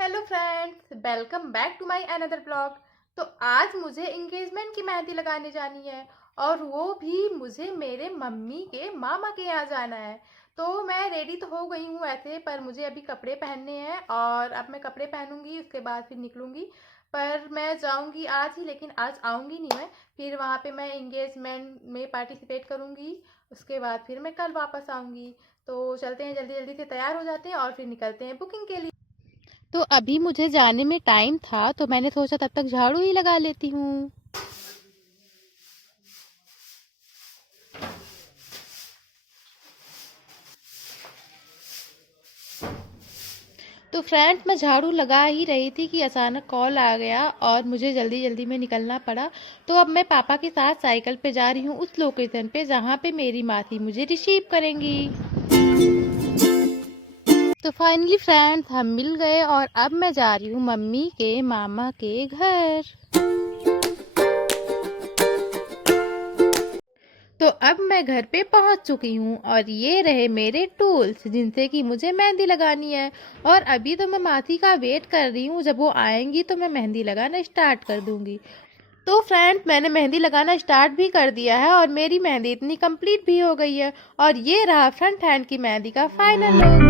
Hello friends, welcome back to my another blog. तो आज मुझे एंगेजमेंट की मेहंदी लगाने जानी है और वो भी मुझे मेरे मम्मी के मामा के यहाँ जाना है। तो मैं रेडी तो हो गई हूँ ऐसे, पर मुझे अभी कपड़े पहनने हैं और अब मैं कपड़े पहनूंगी, उसके बाद फिर निकलूंगी। पर मैं जाऊंगी आज ही, लेकिन आज आऊंगी नहीं मैं। फिर वहाँ पे मैं एंगेजमेंट में पार्टिसिपेट करूंगी, उसके बाद फिर मैं कल वापस आऊंगी। तो चलते हैं, जल्दी जल्दी से तैयार हो जाते हैं और फिर निकलते हैं बुकिंग के लिए। तो अभी मुझे जाने में टाइम था, तो मैंने सोचा तब तक झाड़ू ही लगा लेती हूँ। तो फ्रेंड्स, मैं झाड़ू लगा ही रही थी कि अचानक कॉल आ गया और मुझे जल्दी जल्दी में निकलना पड़ा। तो अब मैं पापा के साथ साइकिल पे जा रही हूँ उस लोकेशन पे जहाँ पे मेरी मासी मुझे रिसीव करेंगी। तो फाइनली फ्रेंड्स, हम मिल गए और अब मैं जा रही हूँ मम्मी के मामा के घर। तो अब मैं घर पे पहुंच चुकी हूँ और ये रहे मेरे टूल्स जिनसे कि मुझे मेहंदी लगानी है। और अभी तो मैं मासी का वेट कर रही हूँ, जब वो आएंगी तो मैं मेहंदी लगाना स्टार्ट कर दूंगी। तो फ्रेंड्स, मैंने मेहंदी लगाना स्टार्ट भी कर दिया है और मेरी मेहंदी इतनी कंप्लीट भी हो गई है। और ये रहा फ्रंट हैंड की मेहंदी का फाइनल लुक।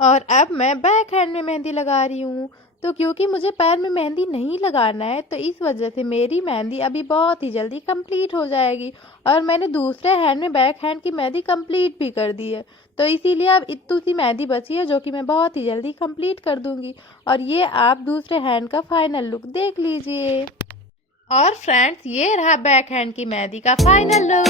और अब मैं बैक हैंड में मेहंदी लगा रही हूँ। तो क्योंकि मुझे पैर में मेहंदी नहीं लगाना है, तो इस वजह से मेरी मेहंदी अभी बहुत ही जल्दी कंप्लीट हो जाएगी। और मैंने दूसरे हैंड में बैक हैंड की मेहंदी कंप्लीट भी कर दी है। तो इसीलिए अब इतनी सी मेहंदी बची है जो कि मैं बहुत ही जल्दी कंप्लीट कर दूंगी। और ये आप दूसरे हैंड का फाइनल लुक देख लीजिए। और फ्रेंड्स, ये रहा बैक हैंड की मेहंदी का फाइनल लुक।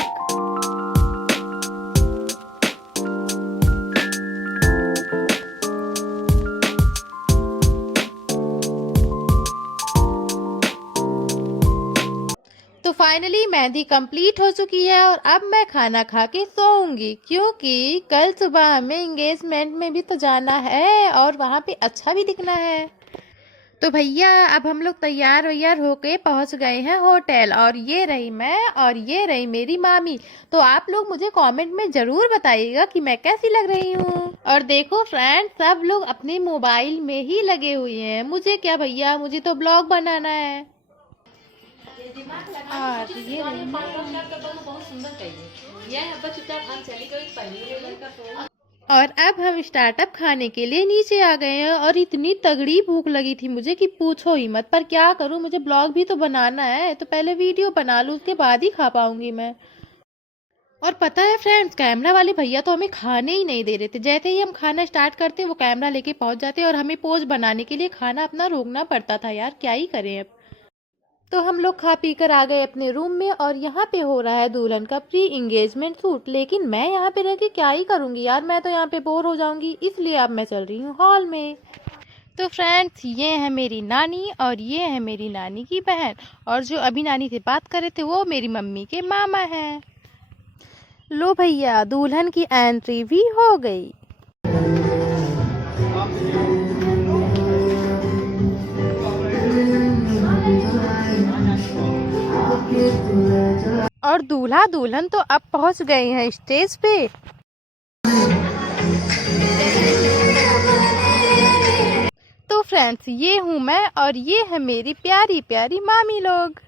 तो फाइनली मेहंदी कंप्लीट हो चुकी है और अब मैं खाना खा के सोऊंगी, क्योंकि कल सुबह हमें एंगेजमेंट में भी तो जाना है और वहाँ पे अच्छा भी दिखना है। तो भैया, अब हम लोग तैयार वैयार होके पहुँच गए हैं होटल। और ये रही मैं और ये रही मेरी मामी। तो आप लोग मुझे कमेंट में ज़रूर बताइएगा कि मैं कैसी लग रही हूँ। और देखो फ्रेंड्स, सब लोग अपने मोबाइल में ही लगे हुए हैं। मुझे क्या भैया, मुझे तो ब्लॉग बनाना है। और ये और अब हम स्टार्टअप खाने के लिए नीचे आ गए हैं और इतनी तगड़ी भूख लगी थी मुझे कि पूछो ही मत। पर क्या करूं, मुझे ब्लॉग भी तो बनाना है, तो पहले वीडियो बना लूं, उसके बाद ही खा पाऊंगी मैं। और पता है फ्रेंड्स, कैमरा वाले भैया तो हमें खाने ही नहीं दे रहे थे। जैसे ही हम खाना स्टार्ट करते वो कैमरा लेके पहुंच जाते और हमें पोज बनाने के लिए खाना अपना रोकना पड़ता था। यार क्या ही करें अब। तो हम लोग खा पी कर आ गए अपने रूम में और यहाँ पे हो रहा है दुल्हन का प्री इंगेजमेंट शूट। लेकिन मैं यहाँ पे रह के क्या ही करूँगी यार, मैं तो यहाँ पे बोर हो जाऊंगी, इसलिए अब मैं चल रही हूँ हॉल में। तो फ्रेंड्स, ये है मेरी नानी और ये है मेरी नानी की बहन। और जो अभी नानी से बात कर रहे थे वो मेरी मम्मी के मामा हैं। लो भैया, दुल्हन की एंट्री भी हो गई। और दूल्हा दुल्हन तो अब पहुंच गए हैं स्टेज पे। तो फ्रेंड्स, ये हूँ मैं और ये है मेरी प्यारी प्यारी मामी लोग।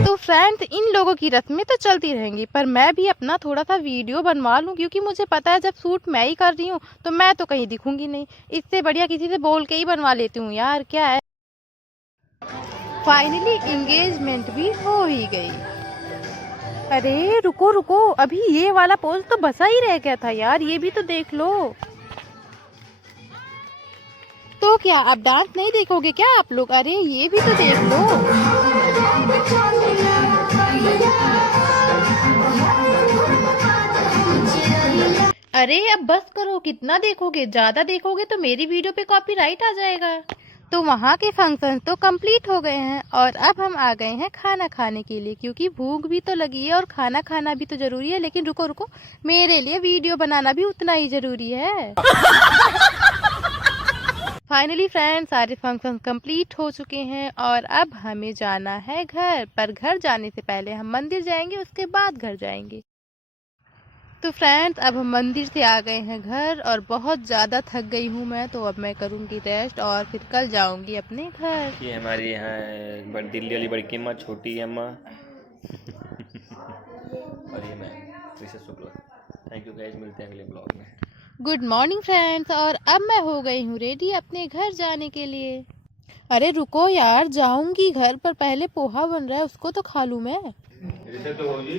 तो फ्रेंड्स, इन लोगों की रस्में तो चलती रहेंगी, पर मैं भी अपना थोड़ा सा वीडियो बनवा लूं, क्योंकि मुझे पता है जब शूट मैं ही कर रही हूँ तो मैं तो कहीं दिखूंगी नहीं। इससे बढ़िया किसी से बोल के ही बनवा लेती हूँ यार, क्या है। फाइनली एंगेजमेंट भी हो ही गई। अरे रुको रुको, अभी ये वाला पोज तो बसा ही रह गया था यार, ये भी तो देख लो। तो क्या अब डांस नहीं देखोगे क्या आप लोग? अरे ये भी तो देख लो। अरे अब बस करो, कितना देखोगे? ज्यादा देखोगे तो मेरी वीडियो पे कॉपीराइट आ जाएगा। तो वहाँ के फंक्शन तो कंप्लीट हो गए हैं और अब हम आ गए हैं खाना खाने के लिए, क्योंकि भूख भी तो लगी है और खाना खाना भी तो ज़रूरी है। लेकिन रुको रुको, मेरे लिए वीडियो बनाना भी उतना ही ज़रूरी है। फाइनली फ्रेंड्स, सारे फंक्शन कंप्लीट हो चुके हैं और अब हमें जाना है घर। पर घर जाने से पहले हम मंदिर जाएंगे, उसके बाद घर जाएंगे। तो फ्रेंड्स, अब हम मंदिर से आ गए हैं घर और बहुत ज़्यादा थक गई हूँ मैं, तो अब मैं करूँगी रेस्ट और फिर कल जाऊँगी अपने घर। ये हमारी यहाँ दिल्ली वाली बड़ी अम्मा, छोटी अम्मा और ये मैं Rishabh Shukla. Thank you guys, मिलते हैं अगले ब्लॉग में। गुड मॉर्निंग फ्रेंड्स, और अब मैं हो गई हूँ रेडी अपने घर जाने के लिए। अरे रुको यार, जाऊँगी घर पर पहले पोहा बन रहा है, उसको तो खा लूँ मैं। ऋषभ तो होगी।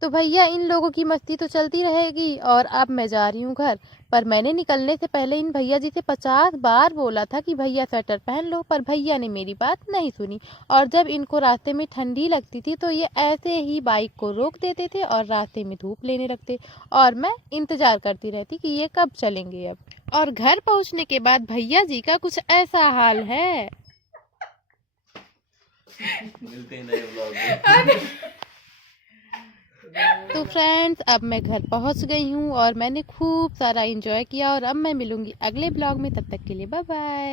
तो भैया, इन लोगों की मस्ती तो चलती रहेगी और अब मैं जा रही हूँ घर। पर मैंने निकलने से पहले इन भैया जी से 50 बार बोला था कि भैया स्वेटर पहन लो, पर भैया ने मेरी बात नहीं सुनी। और जब इनको रास्ते में ठंडी लगती थी तो ये ऐसे ही बाइक को रोक देते थे और रास्ते में धूप लेने लगते और मैं इंतजार करती रहती कि ये कब चलेंगे अब। और घर पहुँचने के बाद भैया जी का कुछ ऐसा हाल है। मिलते हैं नए ब्लॉग में। तो फ्रेंड्स, अब मैं घर पहुंच गई हूँ और मैंने खूब सारा एंजॉय किया और अब मैं मिलूंगी अगले ब्लॉग में। तब तक के लिए बाय बाय।